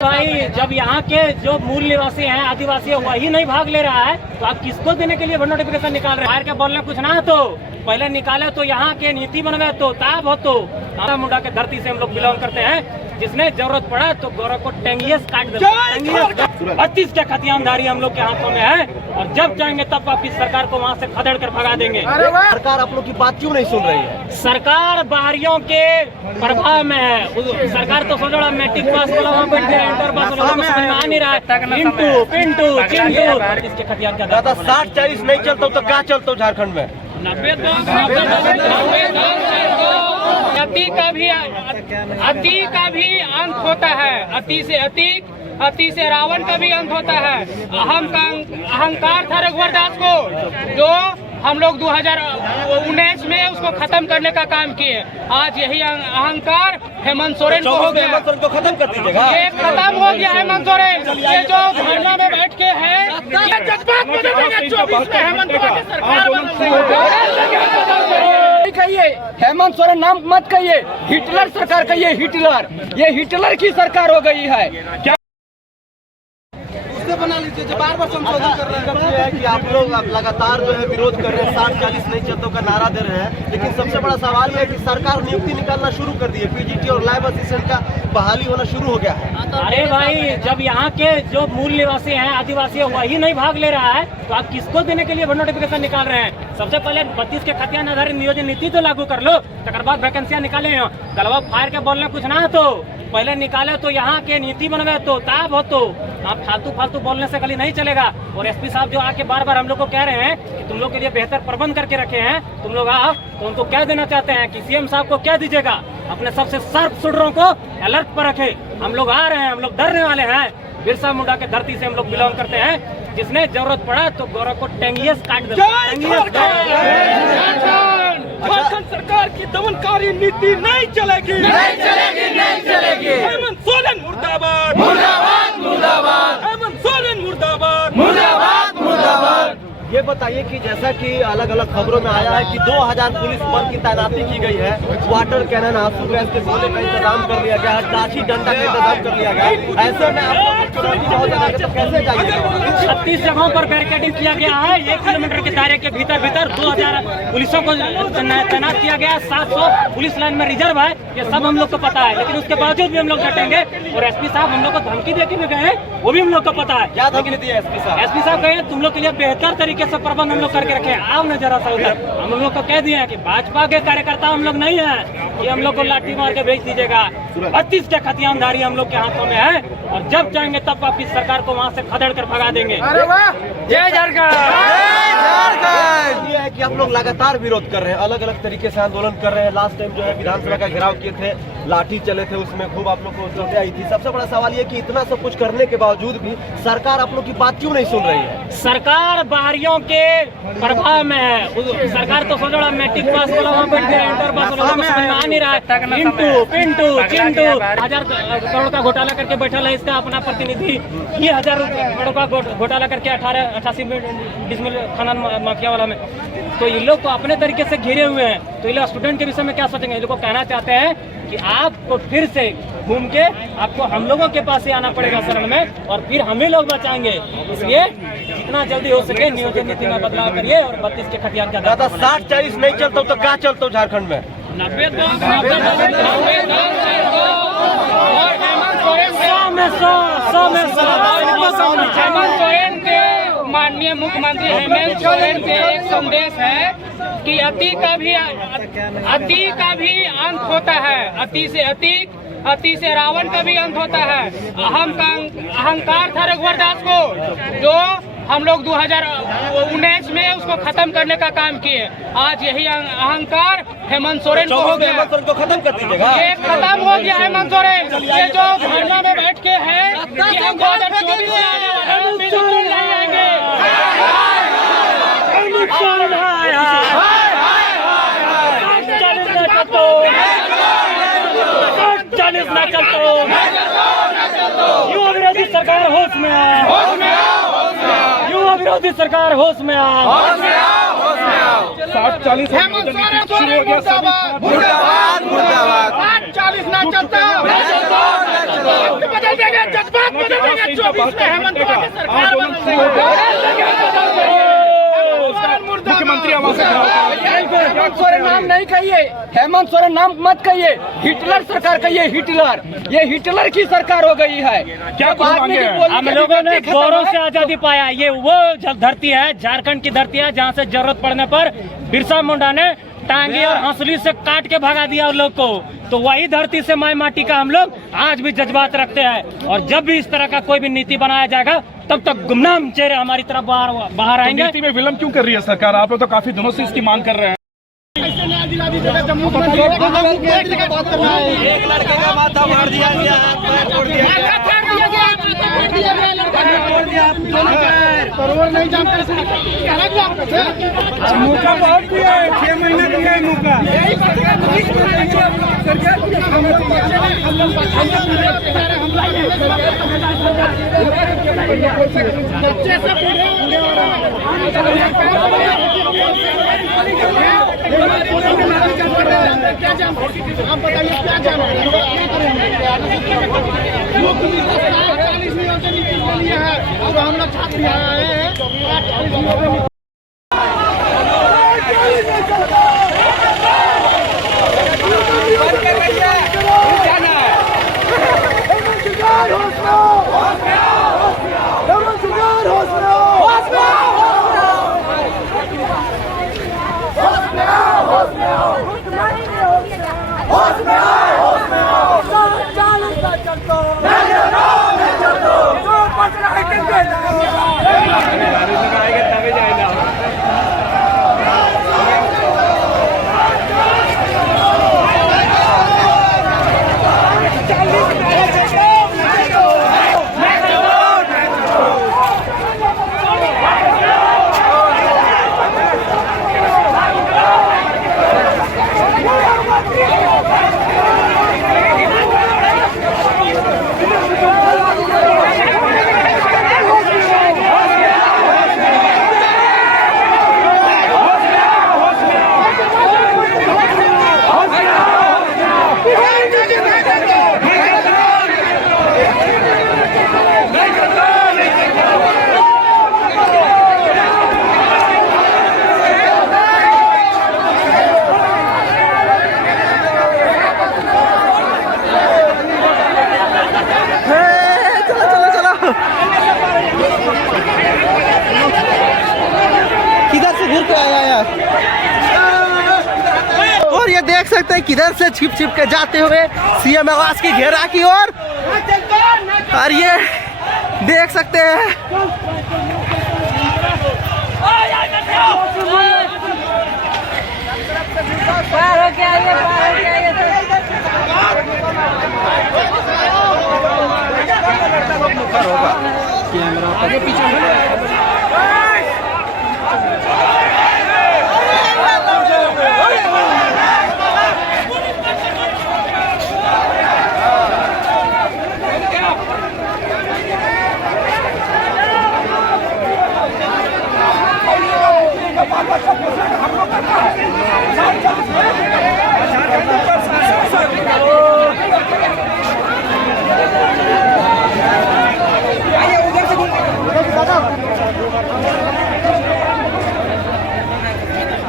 भाई जब यहाँ के जो मूल निवासी हैं, आदिवासी है, वही नहीं भाग ले रहा है तो आप किसको देने के लिए वोट नोटिफिकेशन निकाल रहे हैं? बाहर के बोलने कुछ ना तो पहले निकाले तो यहाँ के नीति बनवे तो ताब हो तो मुंडा के धरती से हम लोग बिलोंग करते हैं। जिसने जरूरत पड़ा तो गौरव को टेंगियस काट दे। 32 के खतियानदारी हम लोग के हाथों में है और जब जाएंगे तब वापिस सरकार को वहाँ से खदेड़ कर भगा देंगे। सरकार आप लोग की बात क्यों नहीं सुन रही है? सरकार बाहरियों के प्रभाव में है। सरकार तो सोच रहा मैट्रिक पास वाला वहाँ बैठ गया, इंटर पास वाला समझ में आ नहीं रहा है। पिंटू पिंटू चिंटू इसके खतियान का दादा 60-40 नहीं चलता तो क्या चलता झारखंड में? 90 अति का भी अंत होता है। अति से रावण का भी अंत होता है। अहंकार था रघुवर दास को, जो हम लोग 2019 में उसको खत्म करने का काम किए। आज यही अहंकार हेमंत सोरेन को हो गया। हेमंत सोरेन को खत्म कर दीजिएगा। ये खत्म हो गया हेमंत सोरेन। ये जो धरना में बैठ के है, कहिए हेमंत सोरेन नाम मत कहिए, हिटलर सरकार कहिए। हिटलर, ये हिटलर की सरकार हो गई है क्या? बना लीजिए जो बार-बार संशोधन कर रहे हैं कि आप लोग लगातार जो है विरोध कर रहे हैं, 60-40 नहीं चलतों का नारा दे रहे हैं। लेकिन सबसे बड़ा सवाल यह है कि सरकार नियुक्ति निकालना शुरू कर दी है। पीजीटी और लैब असिस्टेंट का बहाली होना शुरू हो गया है। अरे भाई जब यहाँ के जो मूल निवासी हैं, आदिवासी है, वही नहीं भाग ले रहा है तो आप किसको देने के लिए वोट नोटिफिकेशन निकाल रहे हैं? सबसे पहले 32 के खतियान आधारित नियोजन नीति तो लागू कर लो, तकर बाद वैकेंसियां निकाले हो। गलवा फायर के बोलने कुछ ना तो पहले निकाले तो यहाँ के नीति बनवे तो ताब हो तो आप फालतू बोलने से कभी नहीं चलेगा। और एसपी साहब जो आके बार हम लोग को कह रहे हैं कि तुम लोग के लिए बेहतर प्रबंध करके रखे हैं, तुम लोग आओ, तो उनको क्या देना चाहते हैं कि सीएम साहब को क्या दीजिएगा? अपने सबसे शार्प शूटरों को अलर्ट पर रखे। हम लोग आ रहे हैं, हम लोग डरने वाले हैं। बिरसा मुंडा के धरती से हम लोग बिलोंग करते हैं। जिसने जरूरत पड़ा तो गौरव को टेंगियस काट दे। झारखंड सरकार की दमनकारी नीति नहीं चलेगी। हेमंत सोरेन मुर्दाबाद, हेमंत सोरेन मुर्दाबाद। ये बताइए कि जैसा कि अलग अलग खबरों में आया है कि 2000 पुलिस बल की तैनाती की गई है, वाटर कैनन, आंसू गैस के गोले का इंतजाम कर लिया गया है, लाठी डंडा का इंतजाम कर लिया गया है। ऐसे में आप लोग चुनौती बहुत ज्यादा है, तो कैसे जाइएगा? 36 जगहों पर बैरिकेडिंग किया गया है। 1 किलोमीटर के दायरे के भीतर 2000 पुलिसों को तैनात किया गया है। 700 पुलिस लाइन में रिजर्व है। ये सब हम लोग को पता है, लेकिन उसके बावजूद भी हम लोग डटेंगे। और एसपी साहब हम लोग को धमकी दे के गए हैं, वो भी हम लोग को पता है। क्या धमकी दी है एसपी साहब? एसपी साहब कहे तुम लोग के लिए बेहतर तरीके से प्रबंध हम लोग करके रखे। आओ न जरा सा उधर। हम लोग को कह दिए हैं कि भाजपा के कार्यकर्ता हम लोग नहीं है कि हम लोग को लाठी मार के भेज दीजिएगा। 32 के खतियानदारी हम लोग के हाथों में है और जब जाएंगे तब वापिस सरकार को वहाँ से खदेड़ कर भगा देंगे। जय झारखंड। ये है कि आप लोग लगातार विरोध कर रहे हैं, अलग अलग तरीके से आंदोलन कर रहे हैं। लास्ट टाइम जो है विधानसभा का घेराव किए थे, लाठी चले थे, उसमें खूब आप लोग को चोटें आई थी। सबसे बड़ा सवाल ये कि इतना सब कुछ करने के बावजूद भी सरकार आप लोग की बात क्यों नहीं सुन रही है? सरकार बाहरियों के प्रभाव में है। सरकार तो सोच रहा मैट्रिक पास वाला वहाँ बैठ गया, इंटर पास वाला समझ में आ नहीं रहा है। पिंटू चिंटू 1000 करोड़ का घोटाला करके बैठा है। इसका अपना प्रतिनिधि ये 1000 करोड़ का घोटाला करके 88 डिसमिल खनन माफिया वाला में। तो ये लोग तो अपने तरीके से घिरे हुए हैं। तो ये लोग स्टूडेंट के विषय में क्या सोचेंगे? ये लोग को कहना चाहते हैं कि आपको फिर से घूम के आपको हम लोगों के पास ही आना पड़ेगा शरण में और फिर हम ही लोग बचाएंगे। इसलिए जितना जल्दी हो सके नियोजन नीति में बदलाव करिए और 32 के खतियान का दादा 60-40 नहीं चलता तो क्या चलता झारखंड में? 90 हेमंत सोरेन के माननीय मुख्यमंत्री हेमंत सोरेन के एक संदेश है कि अति का भी अंत होता है। अति से रावण का भी अंत होता है। अहंकार था रघुवर दास को, जो हम लोग 2019 में उसको खत्म करने का काम किए। आज यही अहंकार हेमंत सोरेन को हो गया। हेमंत सोरेन को खत्म कर दीजिएगा। ये खत्म हो गया हेमंत सोरेन। ये जो धरना में बैठ के है कि हम 2024 में आने वाले हैं, बिल्कुल नहीं आएंगे। युवा विरोधी सरकार होश में युवा विरोधी सरकार होश में 60-40 हेमंत सोरेन मुर्दाबाद। 40 ना चलता, बदल देंगे। मुख्यमंत्री आवास से हेमंत सोरेन नाम नहीं कहिए, हेमंत सोरेन नाम मत कहिए, हिटलर सरकार कहिए, हिटलर। ये हिटलर की सरकार हो गई है। क्या मांगे हैं? हम लोगों ने गौरव से आजादी पाया। ये वो धरती है, झारखंड की धरती है, जहाँ से जरूरत पड़ने पर बिरसा मुंडा ने टांगी और हंसुली से काट के भगा दिया उन लोग को। तो वही धरती से माई माटी का हम लोग आज भी जज्बात रखते हैं। और जब भी इस तरह का कोई भी नीति बनाया जाएगा तब तक गुमनाम चेहरे हमारी तरफ बाहर आएंगे। नीति में विलंब क्यों कर रही है सरकार? आप तो काफी दिनों से इसकी मांग कर रहे हैं। एक लड़के का माथा मार दिया गया, तोड़ दिया मौका बहुत दिया है, 6 महीने दिया है मौका। आप बताइए क्या जाना है? अब हम लोग छात्र आए हैं। और ये देख सकते हैं किधर से छिप छिप के जाते हुए सीएम आवास की घेरा की ओर। और ये देख सकते हैं पार हो गया, ये पार हो गया, कैमरा आगे पीछे